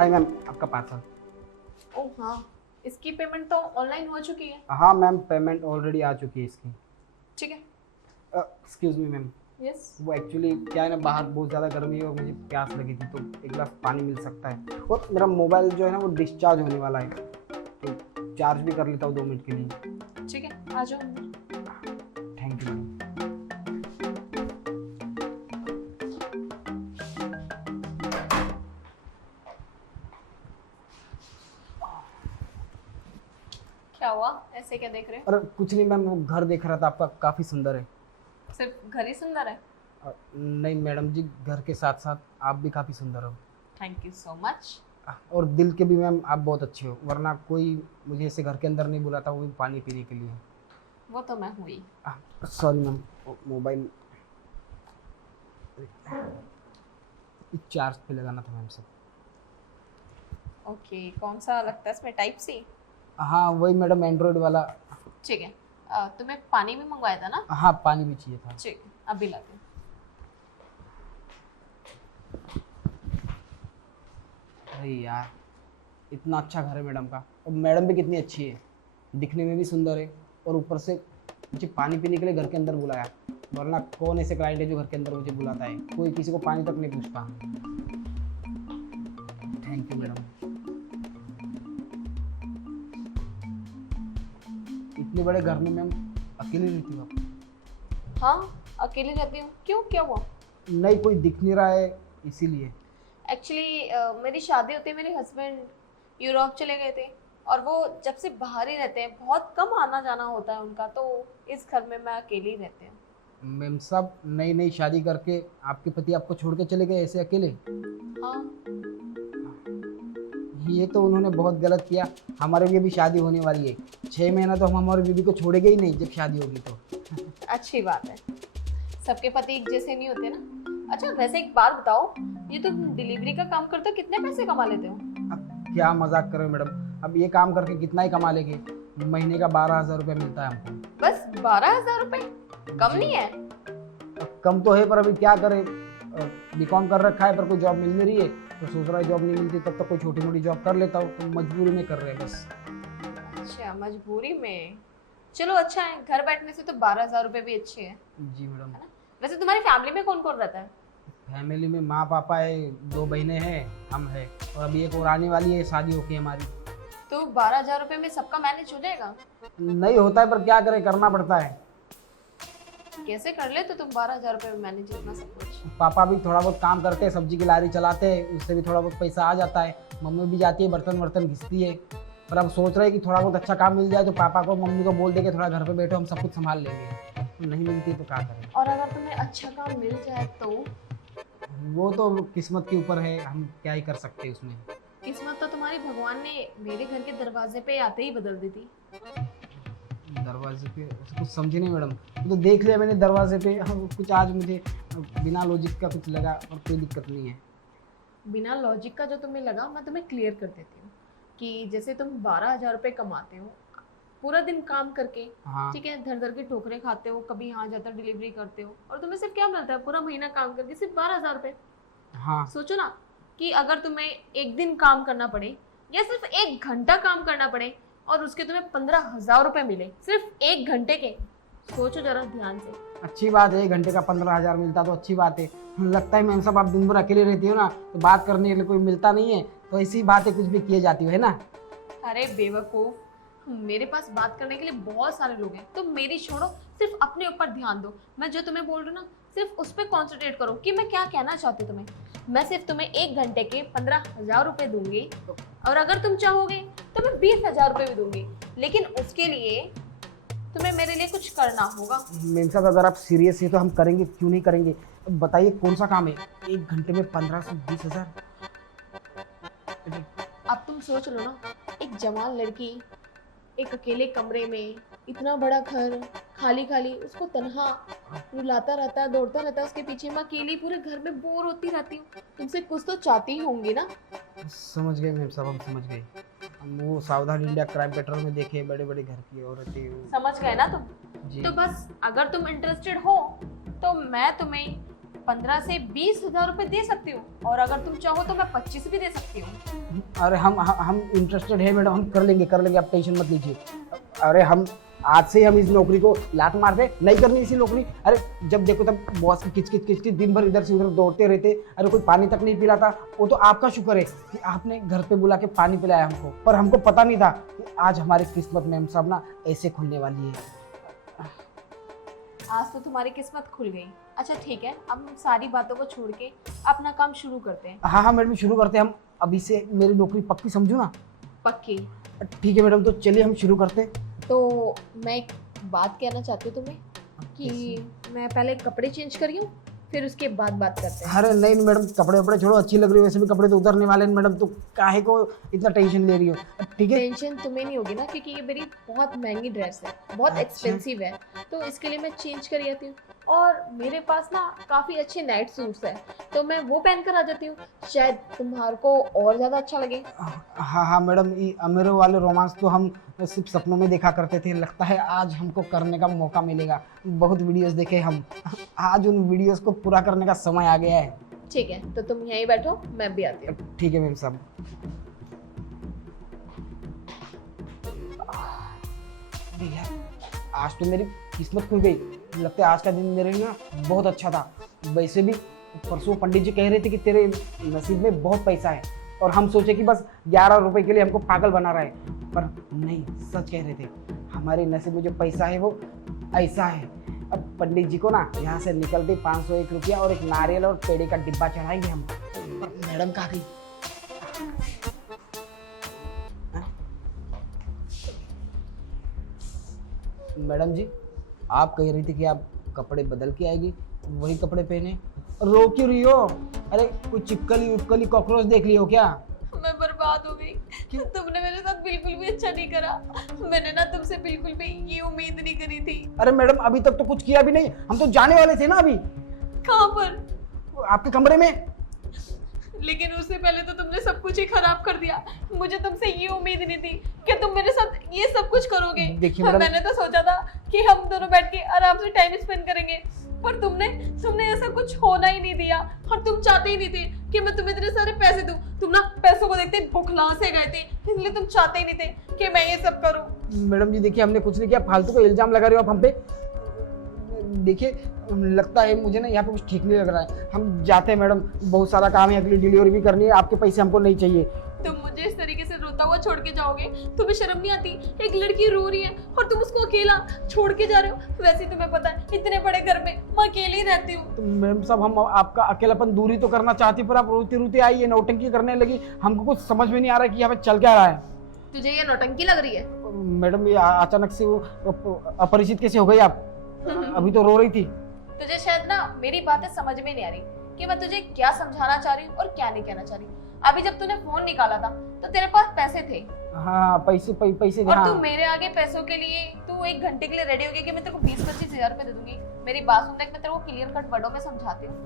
Hi ma'am, आपका parcel. ओह हाँ, इसकी पेमेंट तो ऑनलाइन हो चुकी है। हाँ मैम, पेमेंट ऑलरेडी आ चुकी है इसकी। ठीक है। Excuse me ma'am, yes. वो एक्चुअली क्या है ना, बाहर बहुत ज़्यादा गर्मी है और मुझे प्यास लगी थी, तो एक गिलास पानी मिल सकता है? और मेरा मोबाइल जो है ना वो डिस्चार्ज होने वाला है, तो चार्ज भी कर लेता हूँ 2 मिनट के लिए। ठीक है, आ जाओ अंदर। Thank you ma'am. क्या हुआ, ऐसे क्या देख रहे हो? अरे कुछ नहीं मैम, वो घर देख रहा था आपका, काफ़ी सुंदर है। सिर्फ घर ही सुंदर है? नहीं मैडम जी, घर के साथ साथ आप भी काफ़ी सुंदर हो। Thank you so much. और दिल के भी मैम आप बहुत अच्छे हो, वरना कोई मुझे ऐसे घर के अंदर नहीं बुलाता, वो भी पानी पीने के लिए। वो तो मैं हुई। सॉरी मैम, मोबाइल चार्ज पे लगाना था मैम सब। ओके, कौन सा लगता है इसमें, टाइप सी? हाँ वही मैडम, एंड्रॉयड वाला। ठीक है। तुम्हें पानी भी मंगवाया था ना? हाँ पानी भी चाहिए था। ठीक है, अभी लाती हूँ। अरे यार, इतना अच्छा घर है मैडम का, और मैडम भी कितनी अच्छी है, दिखने में भी सुंदर है, और ऊपर से मुझे पानी पीने के लिए घर के अंदर बुलाया। वरना कौन ऐसे क्लाइंट है जो घर के अंदर मुझे बुलाता है? कोई किसी को पानी तक नहीं पूछता। Thank you madam. इतने बड़े घर में मैम अकेली रहती हो आप? हाँ, अकेली रहती हूँ। क्यों, क्या हुआ? नहीं, कोई दिख नहीं रहा है इसीलिए। एक्चुअली मेरी शादी होती है, मेरे हस्बैंड यूरोप चले गए थे और वो जब से बाहर ही रहते हैं, बहुत कम आना जाना होता है उनका, तो इस घर में मैं अकेली रहती हूँ। मैम साहब, नई नई शादी करके आपके पति आपको छोड़ के चले गए ऐसे अकेले? हाँ। ये तो उन्होंने बहुत गलत किया। हमारे लिए भी शादी होने वाली है, 6 महीना तो हम हमारी बीवी को छोड़ेंगे ही नहीं जब शादी होगी तो। अच्छी बात है, सबके पति एक जैसे नहीं होते ना। अच्छा वैसे एक बात बताओ, ये तुम डिलीवरी का काम करते हो, कितने पैसे कमा लेते हो? अब क्या मजाक कर रहे हो मैडम, अब ये काम करके कितना ही कमा लेंगे? महीने का 12,000 रुपये मिलता है हमको। बस 12,000 रुपए? कम जी। नहीं है? अब कम तो है, पर अभी क्या करें, बीकॉम कर रखा है पर कोई जॉब मिल नहीं रही है, तो सोच रहा है जॉब नहीं मिलती तब तक कोई छोटी मोटी जॉब कर लेता हूँ, तो मजबूरी में कर रहे हैं बस। अच्छा, मजबूरी में। चलो अच्छा है, घर बैठने से तो 12,000 रुपए भी अच्छे हैं, जी मैडम। है ना? वैसे तुम्हारी फैमिली में कौन कौन रहता है? फैमिली में माँ पापा है, 2 बहनें हैं, हम है, और अभी एक और आने वाली है शादी होके हमारी। तो 12,000 रुपए में सबका मैनेज हो जाएगा? नहीं होता है, पर क्या करें, करना पड़ता है। कैसे कर ले तो तुम 12,000 रुपए में मैनेज इतना सब कुछ? पापा भी थोड़ा बहुत काम करते हैं, सब्जी की लारी चलाते हैं, उससे भी थोड़ा बहुत पैसा आ जाता है। मम्मी भी जाती है, बर्तन वर्तन घिसती है। पर अब सोच रहे हैं कि थोड़ा बहुत अच्छा काम मिल जाए तो पापा को मम्मी को बोल दे कि थोड़ा घर पे बैठो, हम सब कुछ संभाल लेंगे। तो नहीं मिलती तो क्या करें? और अगर तुम्हें अच्छा काम मिल जाए तो? वो तो किस्मत के ऊपर है, हम क्या ही कर सकते हैं उसमें। किस्मत तो तुम्हारी भगवान ने मेरे घर के दरवाजे पे आते ही बदल दी थी। दरवाजे पे ऐसा कुछ समझे नहीं मैडम, तो देख लिया मैंने दरवाजे पे। कुछ आज मुझे बिना लॉजिक का कुछ लगा, और कोई दिक्कत नहीं है। बिना लॉजिक का जो तुम्हें लगा, मैं तुम्हें क्लियर कर देती हूँ कि जैसे तुम 12,000 रुपये कमाते हो पूरा दिन काम करके, हाँ ठीक है, धर धर के ठोकरें खाते हो, कभी यहाँ जाते हो डिलीवरी करते हो, और तुम्हें सिर्फ क्या मिलता है पूरा महीना काम करके? सिर्फ 12,000 रुपये। हाँ। सोचो ना कि अगर तुम्हें एक दिन काम करना पड़े या सिर्फ 1 घंटा काम करना पड़े और उसके तुम्हें 15,000 रुपये मिले सिर्फ 1 घंटे के। सोचो जरा ध्यान से। अच्छी बात है, 1 घंटे का 15,000 मिलता तो अच्छी बात है। लगता है मैम साहब आप दिन भर अकेले रहती हो ना, तो बात करने के लिए कोई मिलता नहीं है, तो ऐसी बातें कुछ भी किए जाती हो, है ना? अरे बेवकूफ, मेरे पास बात करने के लिए बहुत सारे लोग हैं, तुम मेरी छोड़ो, सिर्फ अपने ऊपर ध्यान दो। मैं जो तुम्हें बोल रही हूँ ना, सिर्फ उस पर कॉन्सेंट्रेट करो कि मैं क्या कहना चाहती हूँ तुम्हें। मैं सिर्फ तुम्हें 1 घंटे के 15,000 रुपये दूंगी, और अगर तुम चाहोगे तो मैं 20,000 रुपये भी दूंगी, लेकिन उसके लिए तुम्हें मेरे लिए कुछ करना होगा। मैम साहब अगर आप सीरियस है तो हम करेंगे, क्यों नहीं करेंगे? अब बताइए कौन सा काम है 1 घंटे में 15 से 20,000? अब तुम सोच लो ना, एक जवान लड़की एक अकेले कमरे में, इतना बड़ा घर खाली खाली, उसको तन्हा रुलाता रहता है, दौड़ता रहता है उसके पीछे, मैं अकेली पूरे घर में बोर होती रहती हूँ। तुमसे कुछ तो चाहती ही होंगी ना? समझ गए मैम साहब, हम समझ गए। हम वो सावधान इंडिया क्राइम पेट्रोल में देखे बड़े बड़े घर की औरतें। समझ गए ना तुम? जी। तो बस अगर तुम इंटरेस्टेड हो तो मैं तुम्हें 15 से 20 हजार रुपए दे सकती हूँ, और अगर तुम चाहो तो मैं 25 भी दे सकती हूँ। अरे हम इंटरेस्टेड है मैडम, हम कर लेंगे, आप टेंशन मत लीजिए। अरे हम आज से ही हम इस नौकरी को लात मार दे, नहीं करनी इसी नौकरी। अरे जब देखो तब बॉस की किचकिच दिन भर इधर से उधर दौड़ते रहते, अरे कोई पानी तक नहीं पिलाता। वो तो आपका शुक्र है कि आपने घर पे बुला के पानी पिलाया हमको, पर हमको पता नहीं था कि आज हमारी किस्मत में हम सब ना ऐसे खुलने वाली है। आज तो तुम्हारी किस्मत खुल गई। अच्छा ठीक है, अब हम सारी बातों को छोड़ के अपना काम शुरू करते हैं। हाँ मैडम, शुरू करते हैं हम। अभी से मेरी नौकरी पक्की समझो ना। पक्की। ठीक है मैडम, तो चलिए हम शुरू करते हैं। तो मैं एक बात कहना चाहती हूँ तुम्हें कि मैं पहले कपड़े चेंज करी हूँ, फिर उसके बाद बात करते हैं। अरे नहीं मैडम, कपड़े वपड़े छोड़ो, अच्छी लग रही हो, वैसे भी कपड़े तो उतरने वाले हैं मैडम, तो काहे को इतना टेंशन ले रही हो। ठीक है। टेंशन तुम्हें नहीं होगी ना, क्योंकि ये मेरी बहुत महंगी ड्रेस है, बहुत अच्छा। एक्सपेंसिव है, तो इसके लिए मैं चेंज कर आती हूँ। और मेरे पास ना काफ़ी अच्छे नाइट सूट्स हैं, तो मैं वो पहन कर आ जाती हूँ, शायद तुम्हारे को और ज़्यादा अच्छा लगे। हाँ मैडम, ये अमीरों वाले रोमांस तो हम सिर्फ सपनों में देखा करते थे, लगता है आज हमको करने का मौका मिलेगा। बहुत वीडियोस देखे हम, आज उन वीडियोस को पूरा करने का समय आ गया है। ठीक है, तो तुम यहीं बैठो, मैं भी आती हूँ। ठीक है मैम साहब। यार आज तो मेरी किस्मत खुल गई, लगता है आज का दिन मेरे लिए ना बहुत अच्छा था। वैसे भी परसों पंडित जी कह रहे थे कि तेरे नसीब में बहुत पैसा है, और हम सोचे कि बस 11 रुपए के लिए हमको पागल बना रहा है, पर नहीं, सच कह रहे थे। हमारे नसीब में जो पैसा है वो ऐसा है। अब पंडित जी को ना यहाँ से निकलते 501 रुपया और एक नारियल और पेड़े का डिब्बा चढ़ाएंगे हम। पर मैडम कहाँ गई? मैडम जी, आप कह रही थी कि आप कपड़े बदल के आएगी, वही कपड़े पहने, रो क्यों रही हो? अरे कोई चिपकली उपकली कॉकरोच देख लियो क्या? मैं बर्बाद हो गई। तुमने मेरे साथ बिल्कुल भी अच्छा नहीं करा। मैंने ना तुमसे बिल्कुल भी ये उम्मीद नहीं करी थी। अरे मैडम, अभी तक तो कुछ किया भी नहीं, हम तो जाने वाले थे ना अभी। कहाँ पर? आपके कमरे में। लेकिन उससे पहले तो तुमने सब कुछ ही खराब कर दिया। मुझे तुमसे ये उम्मीद नहीं थी कि तुम मेरे साथ ये सब कुछ करोगे। देखिए मैडम, मैंने तो सोचा था कि हम दोनों बैठ के आराम से टाइम स्पेंड करेंगे, पर तुमने ऐसा कुछ होना ही नहीं दिया। और तुम चाहते ही नहीं थे कि मैं तुम्हें इतने सारे पैसे दूं। तुम ना पैसों को देखते बौखला से गए थे, इसलिए तुम चाहते ही नहीं थे कि मैं ये सब करूं। मैडम जी देखिए, हमने कुछ नहीं किया, फालतू का इल्जाम लगा रहे हो आप हम पे। देखिए लगता है मुझे ना यहाँ पे कुछ ठीक नहीं लग रहा है, हम जाते हैं मैडम, बहुत सारा काम है, अगली डिलीवरी भी करनी है, आपके पैसे हमको नहीं चाहिए। तुम मुझे इस तरीके से रोता हुआ छोड़ के जाओगे? तुम्हें शर्म नहीं आती? एक लड़की रो रही है और तुम उसको अकेला छोड़ के जा रहे हो। वैसे ही तुम्हें पता है इतने बड़े घर में मैं अकेली ही रहती हूँ। तो मैम साहब, हम आपका अकेलापन दूरी तो करना चाहती, पर आप रोती रोती आई है, नौटंकी करने लगी, हमको कुछ समझ में नहीं आ रहा है कि यहाँ पे चल क्या रहा है। तुझे ये नौटंकी लग रही है? मैडम ये अचानक से वो अपरिचित कैसे हो गई आप? अभी तो रो रही थी। तुझे शायद ना मेरी बातें समझ में नहीं आ रही कि मैं तुझे क्या समझाना चाह रही हूँ और क्या नहीं कहना चाह रही। अभी जब तूने फोन निकाला था तो तेरे पास पैसे थे। हाँ पैसे थे। और हाँ। तू मेरे आगे पैसों के लिए तू 1 घंटे के लिए रेडी हो गई कि मैं तेरे को 20-25 हजार रुपए दे दूंगी। मेरी बात सुन देख, मैं तेरे को क्लियर कट वर्डों में समझाती हूँ।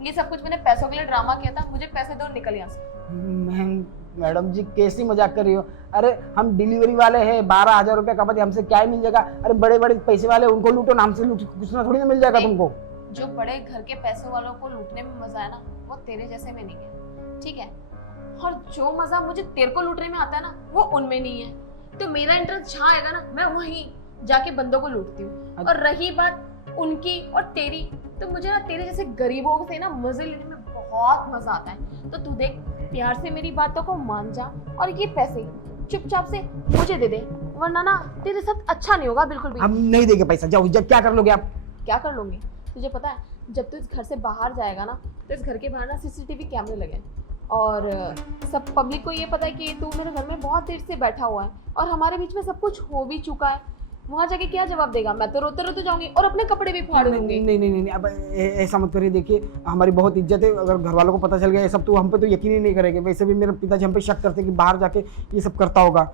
ये सब कुछ मैंने पैसों के लिए ड्रामा किया था। मुझे पैसे दो और निकल यहाँ से। मैडम जी कैसी मजाक कर रही हो? अरे हम डिलीवरी वाले हैं, 12,000 रुपया कमाते, हमसे क्या ही मिल जाएगा? अरे बड़े बड़े पैसे वाले उनको लूटो ना, हमसे लूटो, कुछ ना थोड़ी ना मिल जाएगा तुमको। जो बड़े घर के पैसे वालों को लूटने में मजा है ना, वो तेरे जैसे में नहीं है, ठीक है? और जो मजा मुझे तेरे को लूटने में आता है ना, वो उनमें नहीं है। तो मेरा इंटरेस्ट जहाँ आएगा ना, मैं वहीं जाके बंदों को लूटती हूँ। और रही बात उनकी और तेरी, तो मुझे ना तेरे जैसे गरीबों से ना मजे लेने में बहुत मजा आता है। तो तू देख, प्यार से मेरी बातों को मान जा और ये पैसे चुपचाप से मुझे दे दे, वरना ना तेरे साथ अच्छा नहीं होगा बिल्कुल भी। हम नहीं देंगे पैसा, जाओ। जब क्या कर लोगे आप? क्या कर लूंगी? तुझे पता है, जब तू इस घर से बाहर जाएगा ना, तो इस घर के बाहर ना सीसीटीवी कैमरे लगे हैं, और सब पब्लिक को ये पता है कि तू मेरे घर में बहुत देर से बैठा हुआ है और हमारे बीच में सब कुछ हो भी चुका है। वहाँ जाके क्या जवाब देगा? मैं तो रोते रोते जाऊंगी और अपने कपड़े भी फाड़ दूंगी। नहीं, अब ऐसा मत करिए। देखिए हमारी बहुत इज्जत है, अगर घर वालों को पता चल गया ये सब तो हम पे तो यकीन ही नहीं करेंगे। वैसे भी मेरे पिताजी हम पे शक करते कि बाहर जाके ये सब करता होगा।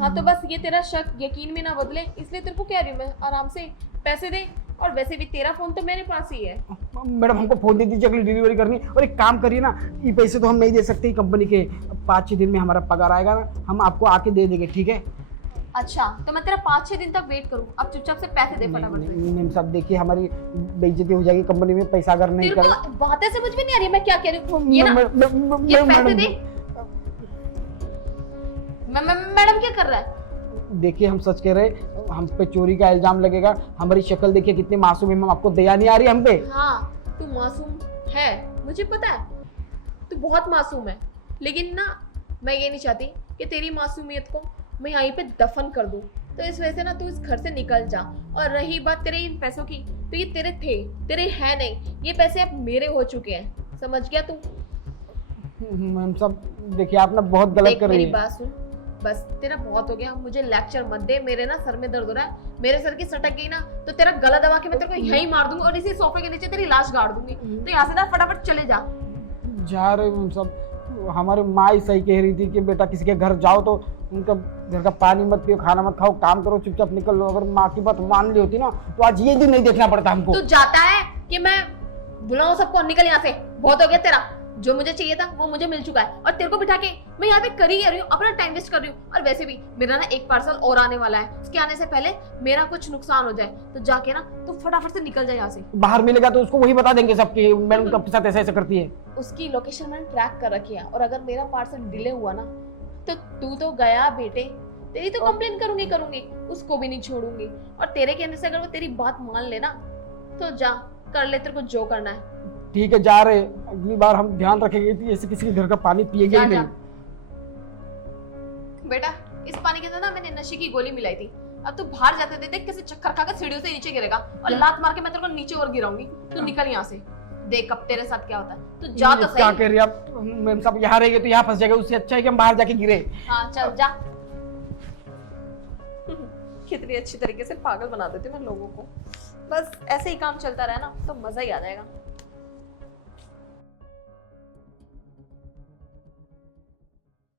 हाँ तो बस ये तेरा शक यकीन में ना बदले, इसलिए तेरे को कह रही हूँ मैं, आराम से पैसे दे। और वैसे भी तेरा फोन तो मेरे पास ही है। मैडम हमको फोन दे दीजिए, अगली डिलीवरी करनी। और एक काम करिए ना, ये पैसे तो हम नहीं दे सकते कंपनी के, 5-6 दिन में हमारा पगार आएगा ना, हम आपको आके दे देंगे, ठीक है? अच्छा तो मैं तेरा 5-6 दिन तक वेट करूँ? अब चुपचाप से पैसे दे फटाफट से। मैम साहब देखिए, हमारी बेइज्जती हो जाएगी कंपनी में, पैसा अगर नहीं तेरे कर को बातें समझ में नहीं आ रही है मैं क्या कह रही हूँ? ये ना ये पैसे दे। मैडम क्या कर रहा है? देखिए हम सच कह रहे, हम पे चोरी का इल्जाम लगेगा। हमारी शक्ल देखिए कितनी मासूम है मैम, आपको दया नहीं आ रही हम पे? हाँ तू मासूम है, मुझे पता है तू बहुत मासूम है, लेकिन ना मैं ये नहीं चाहती कि तेरी मासूमियत को मैं यहीं पे दफन कर दूं। तो इस वजह से ना तू इस घर से निकल जा। और रही बात तेरे इन पैसों की, तो ये तेरे थे, तेरे हैं नहीं, ये पैसे अब मेरे हो चुके हैं, समझ गया तू? मैम साहब देखिए आप ना बहुत गलत देख कर रही मेरी है। बात सुन, बस तेरा बहुत हो गया, मुझे लेक्चर मत दे। मेरे ना सर में दर्द हो रहा है, मेरे सर की सटक गई ना तो तेरा गला दबा के मैं तेरे को यहीं मार दूंगी और इसी सोफे के नीचे तेरी लाश गाड़ दूंगी। तो यहाँ से ना फटाफट चले जा। जा रहे मैम साहब, हमारी माँ ही सही कह रही थी कि बेटा किसी के घर जाओ तो उनका घर का पानी मत पियो, खाना मत खाओ, काम करो, चुपचाप निकल लो। अगर माँ की बात मान ली होती ना तो आज ये दिन नहीं देखना पड़ता हमको। तू जाता है कि मैं बुलाऊं सबको? निकल यहाँ से, बहुत हो गया तेरा। जो मुझे चाहिए था वो मुझे मिल चुका है और तेरे को बिठा के मैं यहाँ पे कर ही रही हूँ, अपना टाइम वेस्ट कर रही हूँ। और वैसे भी मेरा ना एक पार्सल और आने वाला है, उसके आने से पहले मेरा कुछ नुकसान हो जाए, तो जाके ना तू फटाफट से निकल जाए यहाँ से। बाहर मिलेगा तो उसको वही बता देंगे सबकी मैडम आपके साथ ऐसा ऐसा करती है। उसकी लोकेशन मैंने ट्रैक कर रखी है, और अगर मेरा पार्सल डिले हुआ ना तो तू तो गया बेटे, तेरी तो कंप्लेन करूंगी, उसको भी नहीं छोड़ूंगी। और तेरे कहने से अगर वो तेरी बात मान ले ना तो जा कर ले तेरे को जो करना है। ठीक है जा रहे, अगली बार हम ध्यान रखेंगे कि ऐसे किसी के घर का पानी पिएंगे ही नहीं। बेटा इस पानी के अंदर ना मैंने नशे की गोली मिलाई थी, अब तू बाहर जाते थे देख कैसे चक्कर खाकर सीढ़ियों से नीचे गिरेगा और लात मार के मैं तेरे को नीचे और गिराऊंगी। तू निकल यहाँ से, देख अब तेरे साथ क्या होता है। तू जा तो क्या सही। कह रही है आप? मैम साहब यहाँ रहेंगे तो यहाँ फंस जाएगा, उससे अच्छा है कि हम बाहर जाके गिरे। हाँ चल जा। कितनी अच्छी तरीके से पागल बना देती हूँ मैं लोगों को, बस ऐसे ही काम चलता रहा ना तो मजा ही आ जाएगा।